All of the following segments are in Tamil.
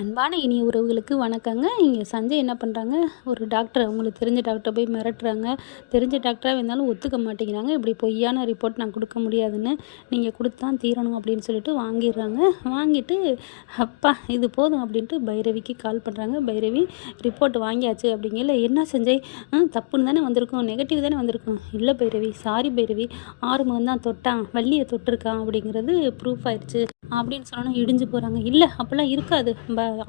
அன்பான இனிய உறவுகளுக்கு வணக்கங்க. இங்கே சஞ்சய் என்ன பண்ணுறாங்க, ஒரு டாக்டர் அவங்களுக்கு தெரிஞ்ச டாக்டரை போய் மிரட்டுறாங்க. தெரிஞ்ச டாக்டராக இருந்தாலும் ஒத்துக்க மாட்டேங்கிறாங்க. இப்படி பொய்யான ரிப்போர்ட் நான் கொடுக்க முடியாதுன்னு, நீங்கள் கொடுத்தான் தீரணும் அப்படின்னு சொல்லிட்டு வாங்கிடுறாங்க. வாங்கிட்டு அப்பா இது போதும் அப்படின்ட்டு பைரவிக்கு கால் பண்ணுறாங்க. பைரவி ரிப்போர்ட் வாங்கியாச்சு அப்படிங்கல. என்ன சஞ்சய், தப்புன்னு தானே வந்திருக்கும், நெகட்டிவ் தானே வந்திருக்கும். இல்லை பைரவி, சாரி பைரவி, ஆறுமுகம் தான் தொட்டான், வள்ளியை தொட்டிருக்கான் அப்படிங்கிறது ப்ரூஃப் ஆயிடுச்சு அப்படின்னு சொன்னோன்னா இடிஞ்சு போகிறாங்க. இல்லை அப்போல்லாம் இருக்காது,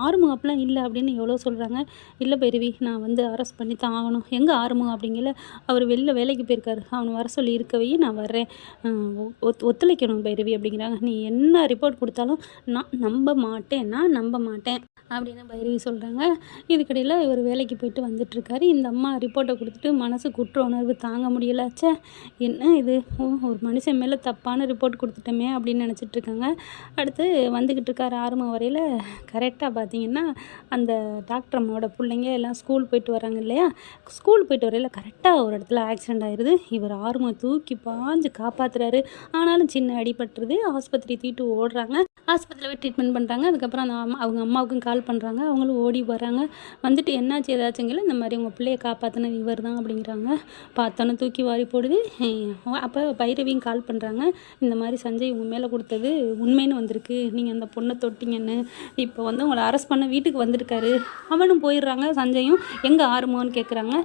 ஆறுமுகம் அப்போல்லாம் இல்லை அப்படின்னு எவ்வளோ சொல்கிறாங்க. இல்லை பைரவி, நான் வந்து அரெஸ்ட் பண்ணி தான் ஆகணும். எங்கே ஆறுமுகம் அப்படிங்கல, அவர் வெளில வேலைக்கு போயிருக்காரு, அவனை வர சொல்லி இருக்கவே நான் வர்றேன், ஒத்துழைக்கணும் பைரவி அப்படிங்கிறாங்க. நீ என்ன ரிப்போர்ட் கொடுத்தாலும் நான் நம்ப மாட்டேன் அப்படின்னு பைரவி சொல்கிறாங்க. இதுக்கடையில் இவர் வேலைக்கு போயிட்டு வந்துட்டுருக்காரு. இந்த அம்மா ரிப்போர்ட்டை கொடுத்துட்டு மனசு குற்ற உணர்வு தாங்க முடியல. என்ன இது, ஒரு மனுஷன் மேலே தப்பான ரிப்போர்ட் கொடுத்துட்டோமே அப்படின்னு நினச்சிட்ருக்காங்க. அடுத்து வந்துக்கிட்டு இருக்கார் ஆறுமுகம் வரையில். கரெக்டாக பார்த்தீங்கன்னா அந்த டாக்டர் அம்மாவோட பிள்ளைங்க எல்லாம் ஸ்கூல் போயிட்டு வராங்க இல்லையா, ஸ்கூல் போயிட்டு வரையில் கரெக்டாக ஒரு இடத்துல ஆக்சிடெண்ட் ஆயிடுது. இவர் ஆறுமுகம் தூக்கி பாஞ்சு காப்பாற்றுறாரு. ஆனாலும் சின்ன அடிபட்டுருது. ஆஸ்பத்திரி தூக்கிட்டு ஓடுறாங்க. ஆஸ்பத்திரியில் போய் ட்ரீட்மெண்ட் பண்ணுறாங்க. அதுக்கப்புறம் அந்த அவங்க அம்மாவுக்கும் கால் பண்ணுறாங்க. அவங்களும் ஓடி வராங்க. வந்துட்டு என்னாச்சு ஏதாச்சுங்களா, இந்த மாதிரி உங்கள் பிள்ளையை காப்பாற்றினது இவர் தான் அப்படிங்கிறாங்க. பார்த்தோன்னே தூக்கி வாரி போடுது. அப்போ பைரவியும் கால் பண்ணுறாங்க. இந்த மாதிரி சஞ்சய் உங்கள் மேலே கொடுத்தது உண்மைன்னு வந்திருக்கு, நீங்கள் அந்த பொண்ணை தொட்டிங்கன்னு. இப்போ வந்து உங்களை அரெஸ்ட் பண்ண வீட்டுக்கு வந்திருக்காரு. அவனும் போயிடுறாங்க. சஞ்சயும் எங்கே ஆறுமுகம்னு கேட்குறாங்க.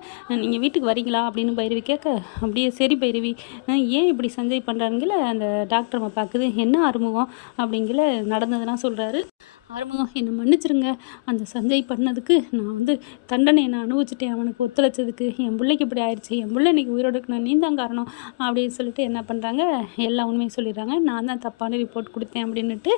நீங்கள் வீட்டுக்கு வரீங்களா அப்படின்னு பைரவி கேட்க, அப்படியே சரி பைரவி, ஏன் இப்படி சஞ்சய் பண்ணுறாங்கல்ல, அந்த டாக்டர் அம்மா பார்க்குது, என்ன ஆறுமுகம் அப்படிங்கிற நடந்ததுலாம் சொல்கிறாரு. ஆறுமுகம் என்னை மன்னிச்சிருங்க, அந்த சஞ்சய் பண்ணதுக்கு நான் வந்து தண்டனையை நான் அனுபவிச்சிட்டேன், அவனுக்கு ஒத்துழைச்சதுக்கு. என் பிள்ளைக்கு இப்படி ஆயிடுச்சு, என் பிள்ளை இன்றைக்கி உயிரோடு நான் நீ தான் காரணம் அப்படின்னு சொல்லிட்டு என்ன பண்ணுறாங்க, எல்லா உண்மையும் சொல்லிடுறாங்க. நான் தான் தப்பான ரிப்போர்ட் கொடுத்தேன் அப்படின்னுட்டு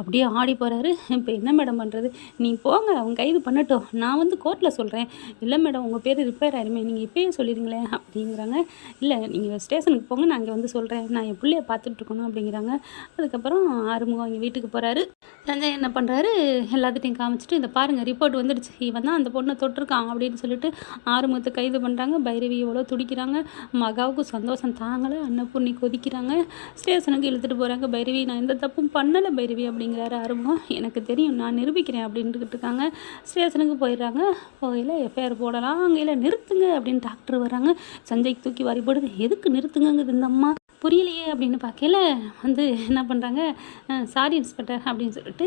அப்படியே ஆடி போகிறாரு. இப்போ என்ன மேடம் பண்ணுறது, நீ போங்க, அவங்க கைது பண்ணட்டும், நான் வந்து கோர்ட்டில் சொல்கிறேன். இல்லை மேடம், உங்கள் பேர் ரிப்பேர் ஆயிருமே, நீங்கள் இப்போயே சொல்லிடுங்களேன் அப்படிங்கிறாங்க. இல்லை நீங்கள் ஸ்டேஷனுக்கு போங்க, நான் இங்கே வந்து சொல்கிறேன், நான் என் பிள்ளைய பார்த்துட்ருக்கணும் அப்படிங்கிறாங்க. அதுக்கப்புறம் ஆறுமுகம் அவங்க வீட்டுக்கு போகிறாரு. சஞ்சய் என்ன பண்ணுறாரு, எல்லாத்துட்டையும் காமிச்சிட்டு, இந்த பாருங்கள் ரிப்போர்ட் வந்துடுச்சு, இவன் தான் அந்த பொண்ணை தொட்டிருக்கான் அப்படின்னு சொல்லிட்டு ஆறுமுகத்தை கைது பண்ணுறாங்க. பைரவி எவ்வளோ துடிக்கிறாங்க. மகாவுக்கு சந்தோஷம் தாங்கலை. அன்னப்பூர்ணி கொதிக்கிறாங்க. ஸ்டேஷனுக்கு இழுத்துட்டு போகிறாங்க. பைரவி நான் எந்த தப்பும் பண்ணலை பைரவி அப்படிங்கிறாரு ஆறுமுகம். எனக்கு தெரியும், நான் நிரூபிக்கிறேன் அப்படின்ட்டுக்கிட்டு இருக்காங்க. ஸ்டேஷனுக்கு போயிடுறாங்க. போகையில் எஃப்ஐஆர் போடலாம், அங்கே நிறுத்துங்க அப்படின்னு டாக்டர் வராங்க. சஞ்சய்க்கு தூக்கி வாரி போடுது. எதுக்கு நிறுத்துங்கங்குது இந்த அம்மா, புரியலையே அப்படின்னு பார்க்கல. வந்து என்ன பண்ணுறாங்க, சாரி இன்ஸ்பெக்டர் அப்படின்னு சொல்லிட்டு,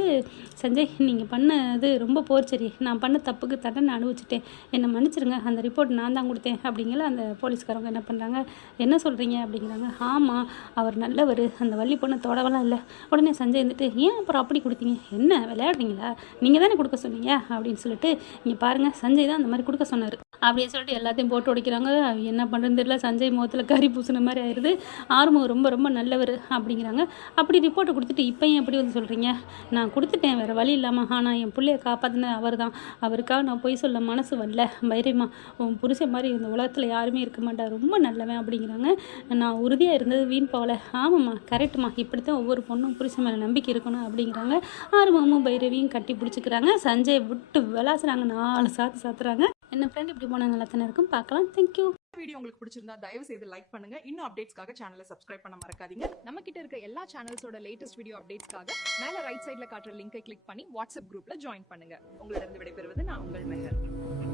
சஞ்சய் நீங்கள் பண்ணது ரொம்ப போர்ச்சரி, நான் பண்ண தப்புக்கு தண்டனை அனுபவிச்சிட்டேன், என்னை மன்னிச்சிருங்க, அந்த ரிப்போர்ட் நான் தான் கொடுத்தேன் அப்படிங்கிற. அந்த போலீஸ்காரங்க என்ன பண்ணுறாங்க, என்ன சொல்கிறீங்க அப்படிங்கிறாங்க. ஆமாம், அவர் நல்லவர், அந்த வள்ளி பொண்ணை தொடவெல்லாம் இல்லை. உடனே சஞ்சய் வந்துட்டு, ஏன் அப்புறம் அப்படி கொடுத்தீங்க, என்ன விளையாடுறீங்களா, நீங்கள் தானே கொடுக்க சொன்னீங்க அப்படின்னு சொல்லிட்டு, இங்கே பாருங்கள் சஞ்சய் தான் அந்த மாதிரி கொடுக்க சொன்னார் அப்படின்னு சொல்லிட்டு எல்லாத்தையும் போட்டு உடைக்கிறாங்க. என்ன பண்ணுறதுன்னு தெரியல. சஞ்சய் முகத்தில் கறி பூசின மாதிரி ஆயிடுது. ஆறுமுகம் ரொம்ப ரொம்ப நல்லவர் அப்படிங்கிறாங்க. அப்படி ரிப்போர்ட்டை கொடுத்துட்டு இப்போ ஏன் எப்படி வந்து சொல்கிறீங்க, நான் கொடுத்துட்டேன் வேறு வழி இல்லாமல், ஆனால் என் பிள்ளையை காப்பாற்றினது அவர் தான், அவருக்காக நான் போய் சொல்ல மனசு வரல. பைரவிமா, உன் புருஷன் மாதிரி இந்த உலகத்தில் யாருமே இருக்க மாட்டா, ரொம்ப நல்லவன் அப்படிங்கிறாங்க. நான் உறுதியாக இருந்தது வீண் போகல. ஆமாம்மா கரெக்டுமா, இப்படித்தான் ஒவ்வொரு பொண்ணும் புருஷன் மேலே நம்பிக்கை இருக்கணும் அப்படிங்கிறாங்க. ஆறுமுகமும் பைரவியும் கட்டி பிடிச்சிக்கிறாங்க. சஞ்சய் விட்டு விளாசுறாங்க, 4 சாத்துறாங்க. என்ன ஃப்ரெண்ட், இப்படி போனால் நல்லா தானே இருக்கும். பார்க்கலாம். தேங்க்யூ. வீடியோ உங்களுக்கு பிடிச்சிருந்தா தயவு செய்து லைக் பண்ணுங்க. இன்னும் அப்டேட்ஸ்க்காக சேனலை சப்ஸ்கிரைப் பண்ண மறக்காதீங்க. நம்ம கிட்ட இருக்க எல்லா சேனல்ஸோட லேட்டஸ்ட் வீடியோ அப்டேட்ஸ்க்காக மேல ரைட் சைடுல காட்டுற லிங்கை கிளிக் பண்ணி வாட்ஸ்அப் குரூப்ல ஜாயின் பண்ணுங்க. உங்களிடம் விடைபெறுவது நான் உங்கள் மெஹர்.